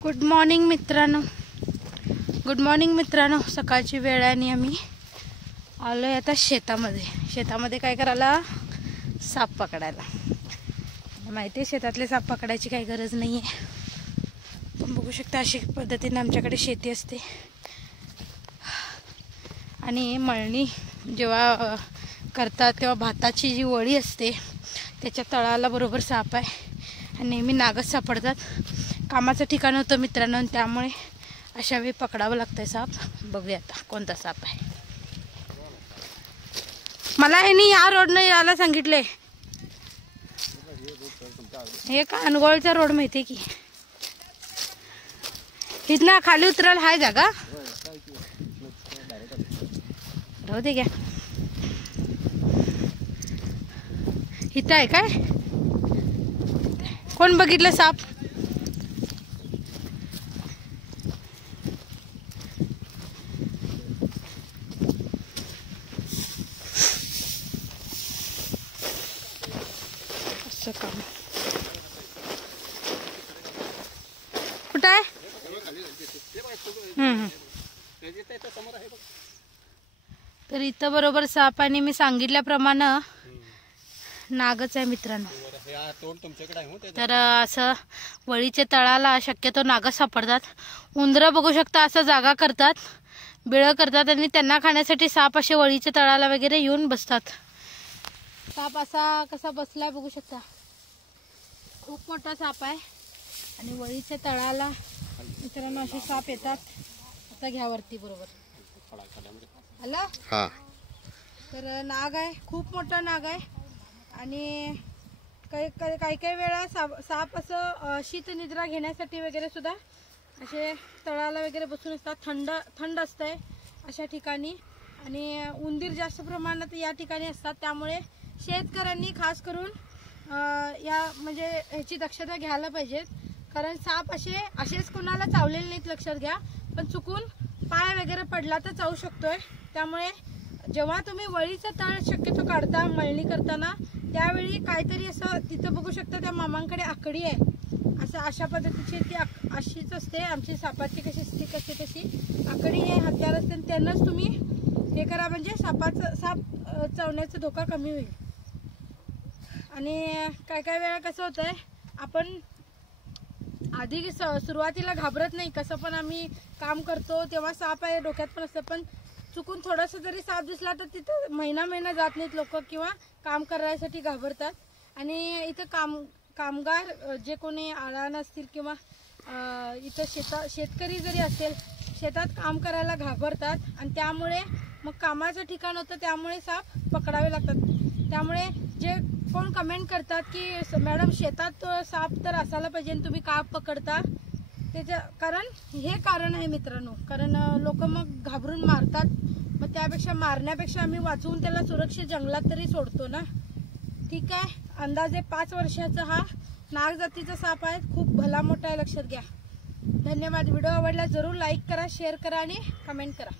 Good morning मित्रांनो, सकाळची वेळ आहे आणि आम्ही आलोय आता शेतामध्ये काय करायला, साप पकडायला। माहिती आहे शेतातले साप पकडायची काही गरज नाही आहे, पण बघू शकता अशी पद्धतीने आमच्याकडे शेती असते। आणि मळणी जेव्हा करतात तेव्हा भाताची जी वळी असते त्याच्या तळाला बरोबर साप आहे आणि नेहमी नागच सापडतात। कामाचं ठिकाण होतं मित्रांनो, त्यामुळे अशा वेळी पकडावं लागतंय साप। बघूया आता कोणता साप आहे। मला ह्यानी या रोडने यायला सांगितले, हे का अनगोळचा रोड माहितीये की, इथना खाली उतरायला हाय जागा, राहू दे घ्या। इथं आहे काय, कोण बघितलं साप? काम कुठं आहे? तर इथं बरोबर साप आणि मी सांगितल्याप्रमाणे नागच आहे मित्रांनो। तर असं वळीच्या तळाला शक्यतो नाग सापडतात। उंदरं बघू शकता असं जागा करतात, बिळं करतात आणि त्यांना खाण्यासाठी साप असे वळीच्या तळाला वगैरे येऊन बसतात। साप असा कसा बसलाय बघू शकता, खूप मोठा साप आहे आणि वळीच्या तळाला मित्रांनो असे साप येतात। आता घ्या वरती बरोबर आला हा, तर नाग आहे, खूप मोठा नाग आहे आणि काही वेळा साप असं शीतनिद्रा घेण्यासाठी वगैरे सुद्धा असे तळाला वगैरे बसून असतात। थंड असतंय अशा ठिकाणी आणि उंदीर जास्त प्रमाणात या ठिकाणी असतात, त्यामुळे शेतकऱ्यांनी खास करून या म्हणजे ह्याची दक्षता घ्यायला पाहिजे। कारण साप असेच कोणाला चावलेले नाहीत लक्षात घ्या, पण चुकून पाय वगैरे पडला तर चावू शकतोय। त्यामुळे जेव्हा तुम्ही वळीचा तळ शक्यतो काढता मळणी करताना, त्यावेळी काहीतरी असं तिथं बघू शकता त्या मामांकडे आकडी आहे, असं अशा पद्धतीची ती अशीच असते आमची सापाची कशी आकडी हे हत्यार असते, त्यांनाच तुम्ही हे करा म्हणजे साप चावण्याचा धोका कमी होईल। आणि काय वेळा कसं होतंय, आपण आधी सुरुवातीला घाबरत नाही, कसं पण आम्ही काम करतो तेव्हा साप आहे डोक्यात पण असतं, पण चुकून थोडासा जरी साप दिसला तर तिथं महिना जात नाहीत लोक किंवा काम करायसाठी घाबरतात। आणि इथं कामगार जे कोणी आळान असतील किंवा इथं शेतकरी जरी असेल शेतात काम करायला घाबरतात आणि त्यामुळे मग कामाचं ठिकाण होतं, त्यामुळे साप पकडावे लागतात। त्यामुळे जे कोण कमेंट करतात की मॅडम शेतात साप तर असायला पाहिजे आणि तुम्ही का पकडता, कारण हे कारण आहे मित्रांनो, कारण लोक मग घाबरून मारतात। मग त्यापेक्षा मारण्यापेक्षा आम्ही वाचवून त्याला सुरक्षित जंगलात तरी सोडतो ना। ठीक आहे, अंदाजे 5 वर्षाचा हा नाग जातीचा साप आहे, खूप भला मोठा आहे, लक्षात घ्या। धन्यवाद। व्हिडिओ आवडला जरूर लाईक करा, शेअर करा आणि कमेंट करा।